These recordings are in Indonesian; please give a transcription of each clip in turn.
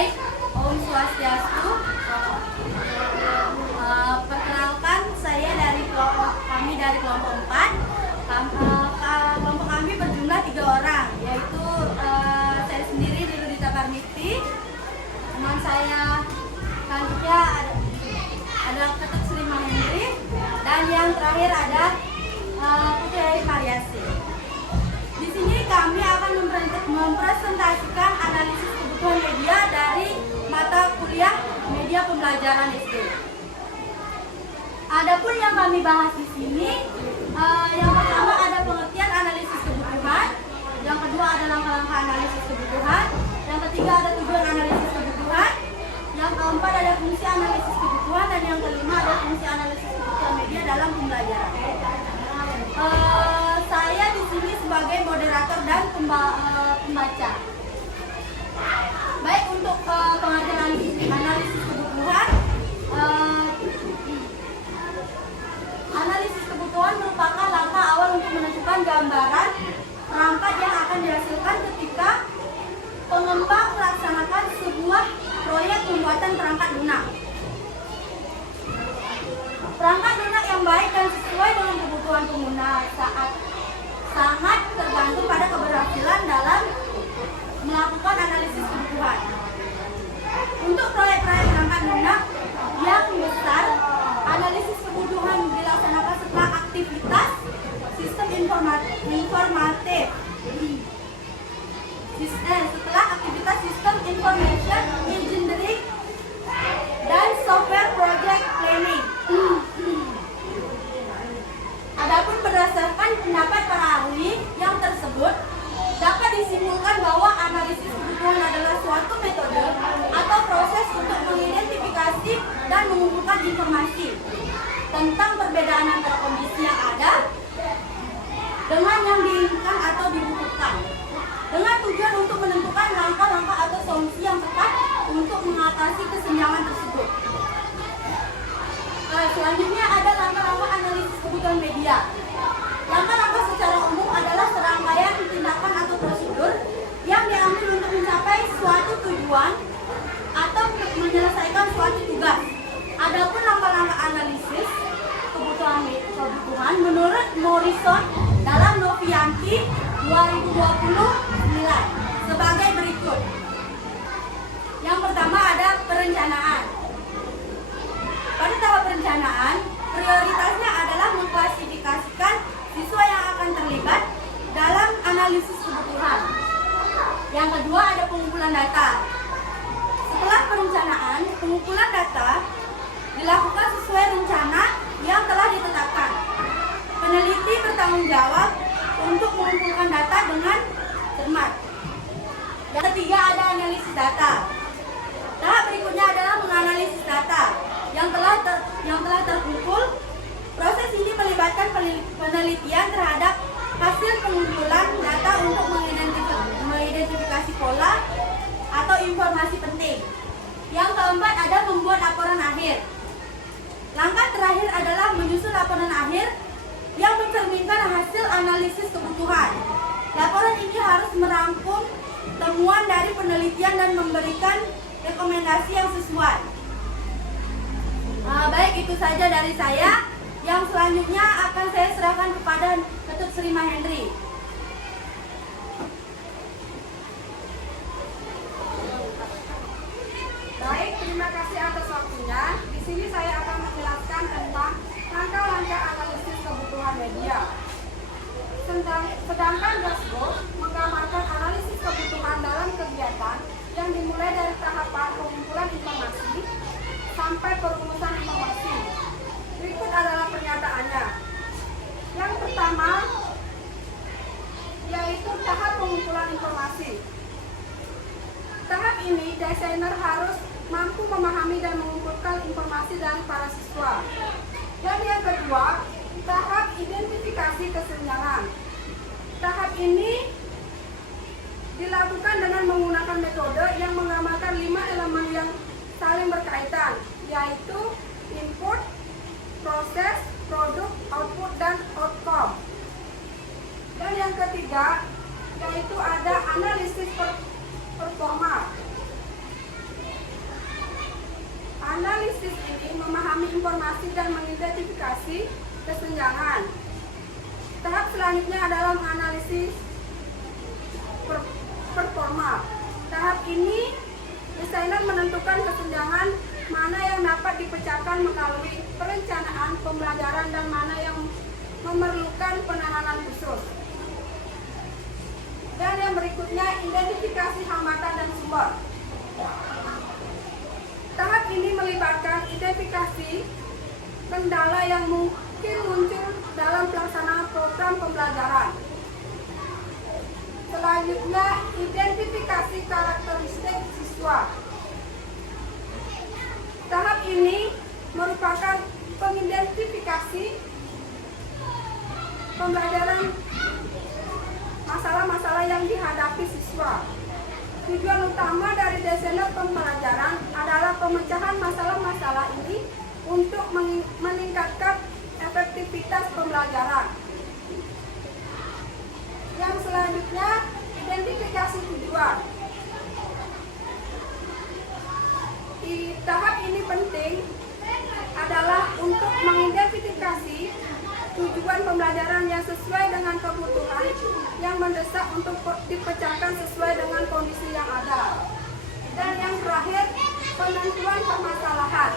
Baik, Om Swastiastu. Perkenalkan, kami dari kelompok 4. Kelompok kami berjumlah 3 orang, yaitu saya sendiri Dirudita Parmiti, teman saya selanjutnya ada Ketut Sri Mahendri, dan yang terakhir ada Putri Mariasi. Di sini kami akan mempresentasikan analisis kebutuhan media dari mata kuliah media pembelajaran SD. Adapun yang kami bahas di sini, yang pertama ada pengertian analisis kebutuhan, yang kedua ada langkah-langkah analisis kebutuhan, yang ketiga ada tujuan analisis kebutuhan, yang keempat ada fungsi analisis kebutuhan, dan yang kelima ada fungsi analisis kebutuhan media dalam pembelajaran. Saya di sini sebagai moderator dan pembaca. Baik, untuk pengertian analisis kebutuhan. Analisis kebutuhan merupakan langkah awal untuk menentukan gambaran perangkat yang akan dihasilkan ketika pengembang melaksanakan sebuah proyek pembuatan perangkat lunak. Perangkat lunak yang baik dan sesuai dengan kebutuhan pengguna sangat tergantung pada keberhasilan dalam melakukan analisis kebutuhan. Untuk proyek-proyek perangkat lunak yang besar, analisis kebutuhan dilaksanakan setelah aktivitas sistem information engineering dan software project planning. Adapun berdasarkan pendapat para ahli yang tersebut, dapat disimpulkan bahwa analisis kebutuhan adalah suatu metode atau proses untuk mengidentifikasi dan mengumpulkan informasi tentang perbedaan antara kondisi yang ada dengan yang diinginkan atau dibutuhkan, dengan tujuan untuk menentukan langkah-langkah atau solusi yang tepat untuk mengatasi kesenjangan tersebut. Selanjutnya ada langkah-langkah analisis kebutuhan media. Langkah-langkah secara umum adalah serangkaian tindakan atau prosedur yang diambil untuk mencapai suatu tujuan atau menyelesaikan suatu tugas. Adapun langkah-langkah analisis kebutuhan menurut Morrison dalam Novianti 2029 sebagai berikut. Yang pertama ada perencanaan. Pada tahap perencanaan, prioritasnya adalah mengklasifikasikan siswa yang akan terlibat dalam analisis kebutuhan. Yang kedua ada pengumpulan data. Setelah perencanaan, pengumpulan data dilakukan sesuai rencana yang telah ditetapkan. Peneliti bertanggung jawab untuk mengumpulkan data dengan cermat. Yang ketiga ada analisis data. Tahap berikutnya adalah menganalisis data yang telah terkumpul. Proses ini melibatkan penelitian terhadap hasil pengumpulan data untuk mengidentifikasi pola atau informasi penting. Yang keempat ada membuat laporan akhir. Langkah terakhir adalah menyusun laporan akhir yang mencerminkan hasil analisis kebutuhan. Laporan ini harus merangkum temuan dari penelitian dan memberikan rekomendasi yang sesuai. Baik, itu saja dari saya. Yang selanjutnya akan saya serahkan kepada Ketut Sri Mahendri. Baik, terima kasih atas waktunya. Di sini saya akan menjelaskan tentang langkah-langkah analisis kebutuhan media. Sedangkan dashboard menggambarkan analisis kebutuhan dalam kegiatan yang dimulai dari tahapan pengumpulan informasi sampai perumusan informasi. Berikut adalah pernyataannya. Yang pertama yaitu tahap pengumpulan informasi. Tahap ini desainer harus mampu memahami dan mengumpulkan informasi dari para siswa. Dan yang kedua, tahap identifikasi kesenjangan. Tahap ini dilakukan dengan menggunakan metode yang menggambarkan 5 elemen yang saling berkaitan, yaitu input, proses, produk, output, dan outcome. Dan yang ketiga, yaitu ada analisis performa. Analisis ini memahami informasi dan mengidentifikasi kesenjangan. Tahap selanjutnya adalah menganalisis performa. Tahap ini desainer menentukan kesenjangan mana yang dapat dipecahkan melalui perencanaan pembelajaran dan mana yang memerlukan penanganan khusus. Dan yang berikutnya, identifikasi hambatan dan sumber. Tahap ini melibatkan identifikasi kendala yang mungkin muncul dalam pelaksanaan program pembelajaran. Selanjutnya, identifikasi karakteristik siswa. Tahap ini merupakan pengidentifikasi pembelajaran masalah-masalah yang dihadapi siswa. Tujuan utama dari desainer pembelajaran adalah pemecahan masalah-masalah ini untuk meningkatkan efektivitas pembelajaran. Yang selanjutnya, identifikasi tujuan. Di tahap ini penting adalah untuk mengidentifikasi tujuan pembelajaran yang sesuai dengan kebutuhan yang mendesak untuk dipecahkan sesuai dengan kondisi yang ada. Dan yang terakhir, penentuan permasalahan.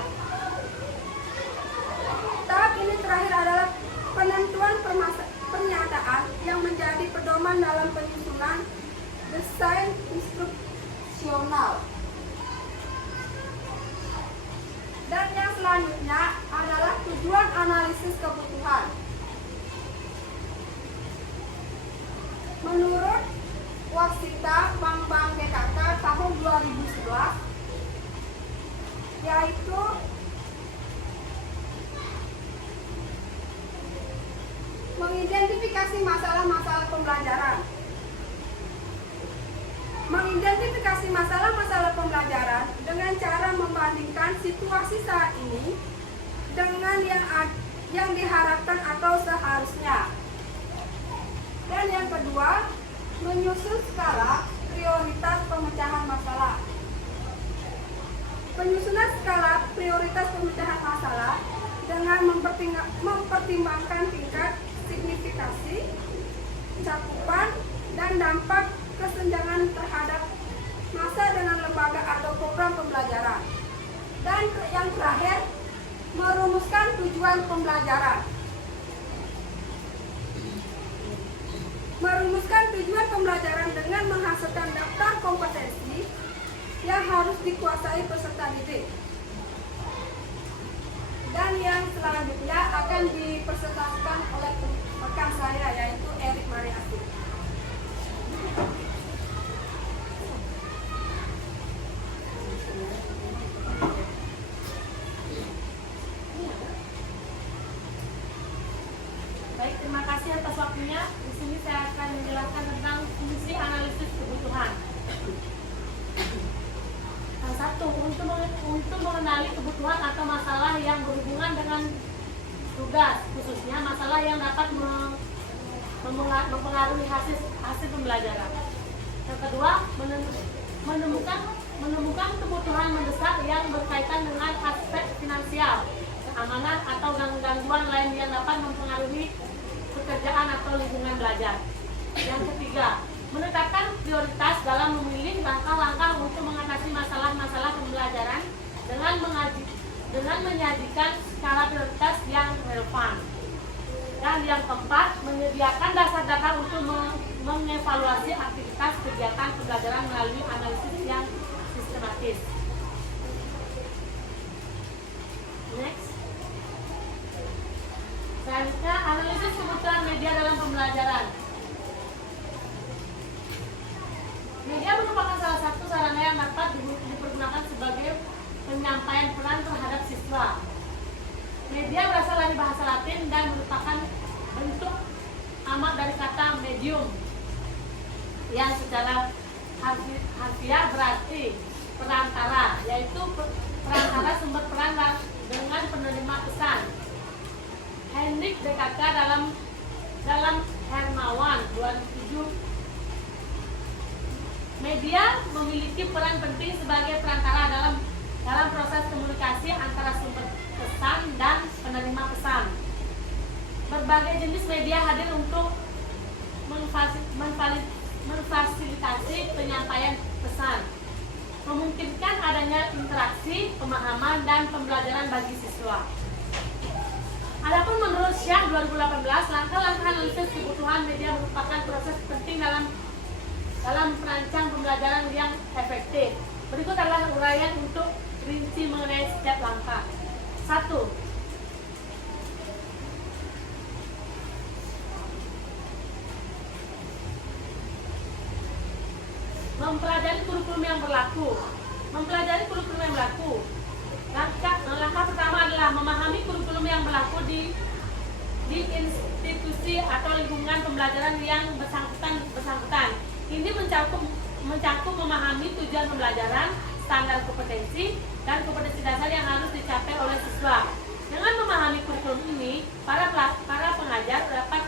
Tahap ini terakhir adalah penentuan pernyataan yang menjadi pedoman dalam penyusunan desain instruksional. Dan yang selanjutnya adalah tujuan analisis kebutuhan. Menurut Wasita Bank BKK tahun 2011, yaitu mengidentifikasi masalah-masalah pembelajaran. Mengidentifikasi masalah-masalah pembelajaran dengan cara membandingkan situasi saat ini dengan yang diharapkan atau seharusnya. Dan yang kedua, menyusun skala prioritas pemecahan masalah. Penyusunan skala prioritas pemecahan masalah dengan mempertimbangkan tingkat signifikasi, cakupan, dan dampak kesenjangan terhadap masa dengan lembaga atau program pembelajaran. Dan yang terakhir, merumuskan tujuan pembelajaran. Merumuskan tujuan pembelajaran dengan menghasilkan daftar kompetensi yang harus dikuasai peserta didik. Dan yang selanjutnya akan dipresentasikan oleh rekan saya, yaitu Erik Mariati. Baik, terima kasih atas waktunya. Di sini saya akan menjelaskan tentang fungsi analisis kebutuhan. Yang satu, untuk mengenali kebutuhan atau masalah yang berhubungan dengan tugas, khususnya masalah yang dapat mempengaruhi hasil pembelajaran. Yang kedua, menemukan kebutuhan mendesak yang berkaitan dengan aspek finansial, keamanan atau gangguan lain yang dapat mempengaruhi pekerjaan atau lingkungan belajar. Yang ketiga, menetapkan prioritas dalam memilih langkah-langkah untuk mengatasi masalah-masalah pembelajaran dengan menyajikan skala prioritas yang relevan. Dan yang keempat, menyediakan dasar-dasar untuk mengevaluasi aktivitas kegiatan pembelajaran melalui analisis yang sistematis. Next. Selanjutnya, analisis kebutuhan media dalam pembelajaran. Media merupakan salah satu sarana yang dapat dipergunakan sebagai penyampaian peran terhadap siswa. Media berasal dari bahasa Latin dan merupakan bentuk amak dari kata medium, yang secara harfiah berarti perantara, yaitu perantara sumber peran dengan penerima pesan. Hendrik BKK dalam Hermawan 2007, media memiliki peran penting sebagai perantara dalam dalam proses komunikasi antara sumber pesan dan penerima pesan. Berbagai jenis media hadir untuk memfasilitasi penyampaian pesan, memungkinkan adanya interaksi, pemahaman, dan pembelajaran bagi siswa. Adapun menurut Syah 2018, langkah-langkah analisis kebutuhan media merupakan proses penting dalam merancang pembelajaran yang efektif. Berikut adalah uraian untuk rinci mengenai setiap langkah. 1. Mempelajari kurikulum yang berlaku. Langkah pertama adalah memahami kurikulum yang berlaku di institusi atau lingkungan pembelajaran yang bersangkutan. Ini mencakup memahami tujuan pembelajaran, standar kompetensi, dan kompetensi dasar yang harus dicapai oleh siswa. Dengan memahami kurikulum ini, para pengajar dapat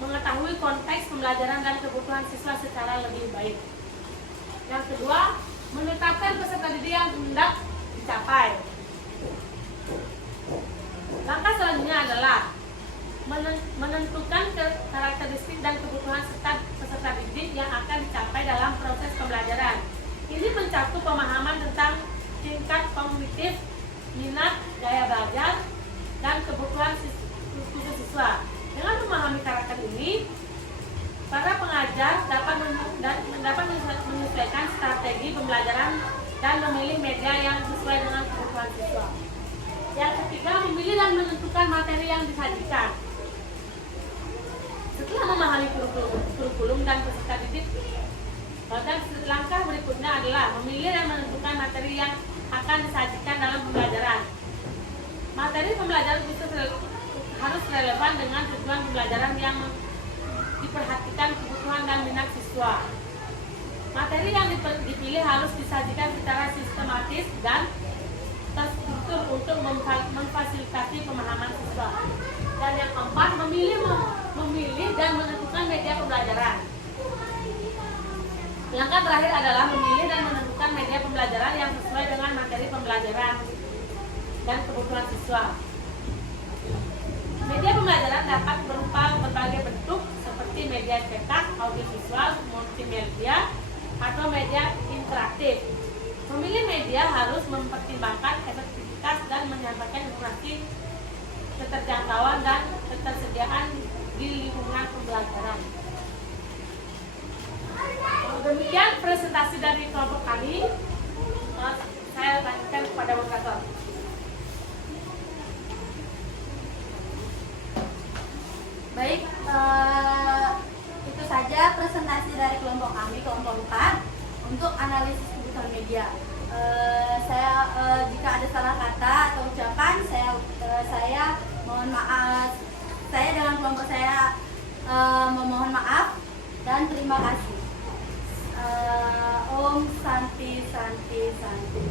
mengetahui konteks pembelajaran dan kebutuhan siswa secara lebih baik. Yang kedua, menetapkan peserta didik yang hendak dicapai. Langkah selanjutnya adalah menentukan karakteristik dan kebutuhan peserta didik yang akan dicapai dalam proses pembelajaran. Ini mencakup pemahaman tentang tingkat kognitif, minat, gaya belajar, dan kebutuhan khusus siswa. Dengan memahami karakter ini, para pengajar dapat menyesuaikan strategi pembelajaran dan memilih media yang sesuai dengan kebutuhan siswa. Yang ketiga, memilih dan menentukan materi yang disajikan. Setelah memahami kurikulum dan peserta didik, langkah berikutnya adalah memilih dan menentukan materi yang akan disajikan dalam pembelajaran. Materi pembelajaran itu harus relevan dengan tujuan pembelajaran yang diperhatikan kebutuhan dan minat siswa. Materi yang dipilih harus disajikan secara sistematis dan terstruktur untuk memfasilitasi pemahaman siswa. Dan yang keempat, memilih dan menentukan media pembelajaran. Langkah terakhir adalah memilih dan menentukan media pembelajaran yang sesuai dengan materi pembelajaran dan kebutuhan siswa. Media pembelajaran dapat berupa berbagai bentuk seperti media cetak, audiovisual, multimedia, atau media interaktif. Memilih media harus mempertimbangkan efektivitas dan menyampaikan informasi, keterjangkauan, dan ketersediaan di lingkungan pembelajaran. Demikian presentasi dari kelompok kami. Saya lanjutkan kepada moderator. Baik, itu saja presentasi dari kelompok kami, kelompok 4, untuk analisis kebutuhan media. Jika ada salah kata atau ucapan, saya mohon maaf. Saya dengan kelompok saya memohon maaf dan terima kasih. Om Santi Santi Santi.